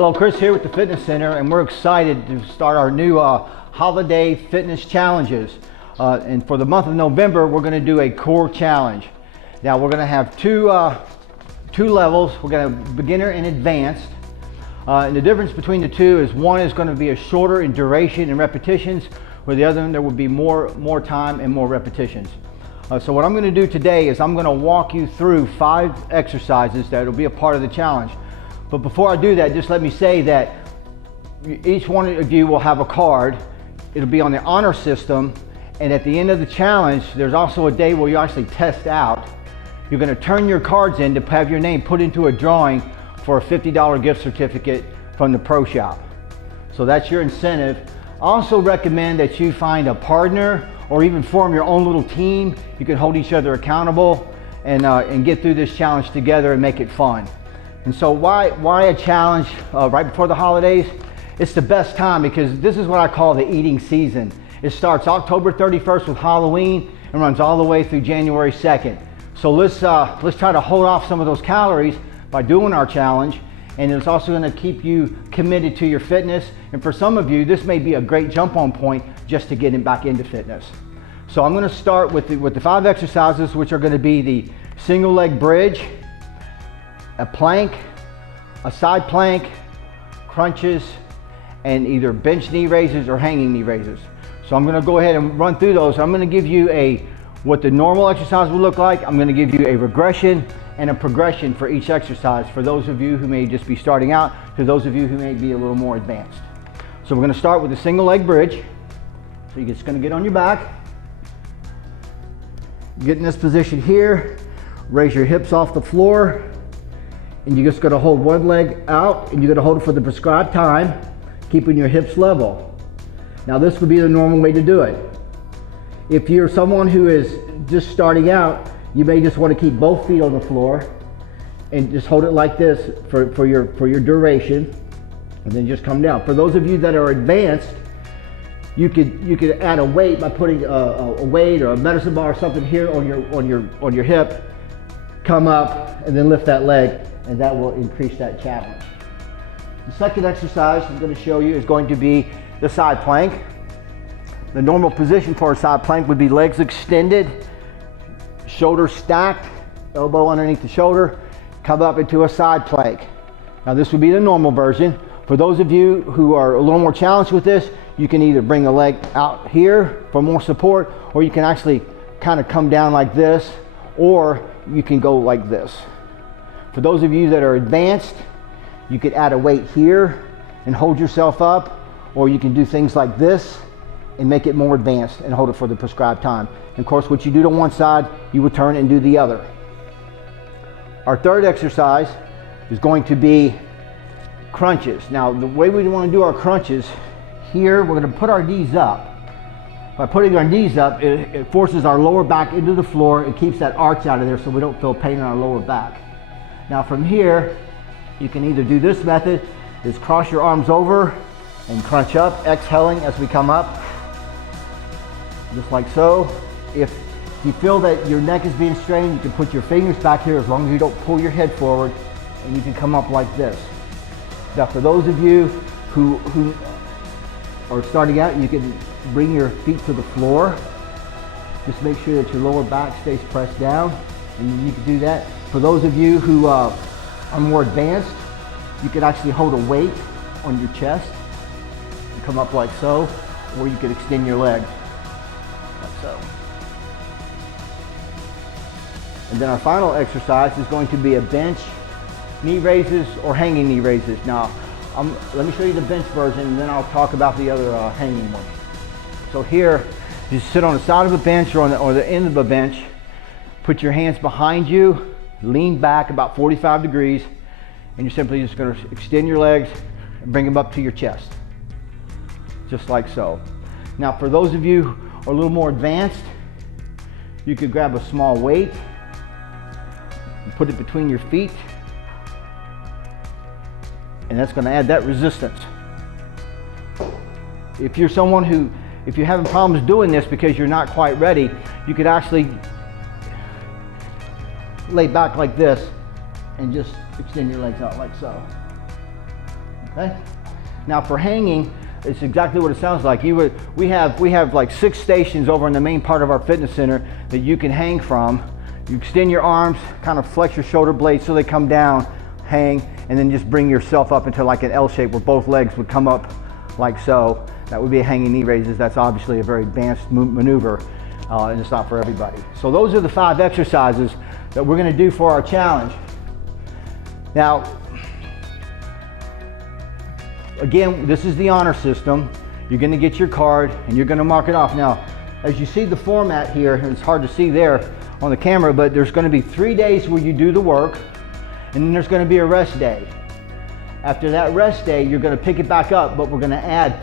Hello, Chris here with the Fitness Center, and we're excited to start our new holiday fitness challenges. And for the month of November, we're going to do a core challenge. Now we're going to have two levels. We're going to beginner and advanced. And the difference between the two is one is going to be a shorter in duration and repetitions, where the other one there will be more time and more repetitions. So what I'm going to do today is I'm going to walk you through 5 exercises that will be a part of the challenge. But before I do that, just let me say that each one of you will have a card. It'll be on the honor system, and at the end of the challenge, there's also a day where you actually test out. You're going to turn your cards in to have your name put into a drawing for a $50 gift certificate from the Pro Shop. So that's your incentive. I also recommend that you find a partner or even form your own little team. You can hold each other accountable and get through this challenge together and make it fun. And so why a challenge right before the holidays? It's the best time because this is what I call the eating season. It starts October 31st with Halloween and runs all the way through January 2nd. So let's try to hold off some of those calories by doing our challenge, and it's also going to keep you committed to your fitness. And for some of you, this may be a great jump on point just to get back into fitness. So I'm going to start with the 5 exercises, which are going to be the single leg bridge, a plank, a side plank, crunches, and either bench knee raises or hanging knee raises. So I'm going to go ahead and run through those. I'm going to give you what the normal exercise would look like. I'm going to give you a regression and a progression for each exercise for those of you who may just be starting out, to those of you who may be a little more advanced. So we're going to start with the single leg bridge. So you're just going to get on your back, get in this position here, raise your hips off the floor, and you're just going to hold one leg out, and you're going to hold it for the prescribed time, keeping your hips level. Now this would be the normal way to do it. If you're someone who is just starting out, you may just want to keep both feet on the floor and just hold it like this for your duration, and then just come down. For those of you that are advanced, you could add a weight by putting a weight or a medicine ball or something here on your hip, come up and then lift that leg, and that will increase that challenge. The second exercise I'm going to show you is going to be the side plank. The normal position for a side plank would be legs extended, shoulders stacked, elbow underneath the shoulder, come up into a side plank. Now this would be the normal version. For those of you who are a little more challenged with this, you can either bring the leg out here for more support, or you can actually kind of come down like this, or you can go like this. For those of you that are advanced, you could add a weight here and hold yourself up, or you can do things like this and make it more advanced and hold it for the prescribed time. And of course, what you do to one side, you would turn and do the other. Our third exercise is going to be crunches. Now, the way we want to do our crunches, here we're going to put our knees up. By putting our knees up, it forces our lower back into the floor. It keeps that arch out of there so we don't feel pain in our lower back. Now from here, you can either do this method, is cross your arms over and crunch up, exhaling as we come up, just like so. If you feel that your neck is being strained, you can put your fingers back here as long as you don't pull your head forward, and you can come up like this. Now for those of you who are starting out, you can bring your feet to the floor. Just make sure that your lower back stays pressed down, and you can do that. For those of you who are more advanced, you can actually hold a weight on your chest and come up like so, or you can extend your legs like so. And then our final exercise is going to be a bench knee raises or hanging knee raises. Now, let me show you the bench version, and then I'll talk about the other hanging one. So here, you sit on the side of a bench or on the end of a bench, put your hands behind you, lean back about 45 degrees, and you're simply just going to extend your legs and bring them up to your chest, just like so. Now for those of you who are a little more advanced, you could grab a small weight and put it between your feet, and that's going to add that resistance. If you're someone who, if you're having problems doing this because you're not quite ready, you could actually lay back like this and just extend your legs out like so. Okay? Now for hanging, it's exactly what it sounds like. We have like 6 stations over in the main part of our fitness center that you can hang from. You extend your arms, kind of flex your shoulder blades so they come down, hang, and then just bring yourself up into like an L shape where both legs would come up like so. That would be a hanging knee raises. That's obviously a very advanced maneuver, and it's not for everybody. So those are the 5 exercises that we're gonna do for our challenge. Now, again, this is the honor system. You're gonna get your card and you're gonna mark it off. Now, as you see the format here, and it's hard to see there on the camera, but there's gonna be 3 days where you do the work, and then there's gonna be a rest day. After that rest day, you're gonna pick it back up, but we're gonna add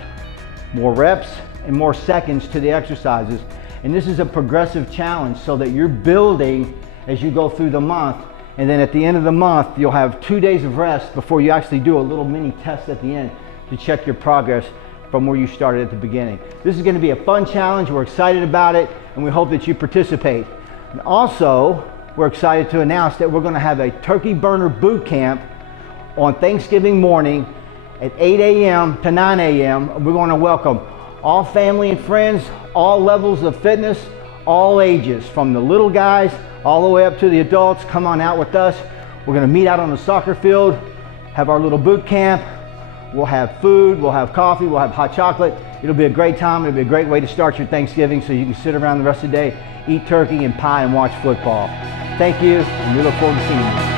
more reps and more seconds to the exercises. And this is a progressive challenge so that you're building as you go through the month. And then at the end of the month, you'll have 2 days of rest before you actually do a little mini test at the end to check your progress from where you started at the beginning. This is gonna be a fun challenge. We're excited about it, and we hope that you participate. And also, we're excited to announce that we're gonna have a turkey burner boot camp on Thanksgiving morning at 8 a.m. to 9 a.m. We're gonna welcome all family and friends, all levels of fitness, all ages, from the little guys all the way up to the adults. Come on out with us. We're gonna meet out on the soccer field, have our little boot camp. We'll have food, we'll have coffee, we'll have hot chocolate. It'll be a great time. It'll be a great way to start your Thanksgiving so you can sit around the rest of the day, eat turkey and pie and watch football. Thank you, and we look forward to seeing you.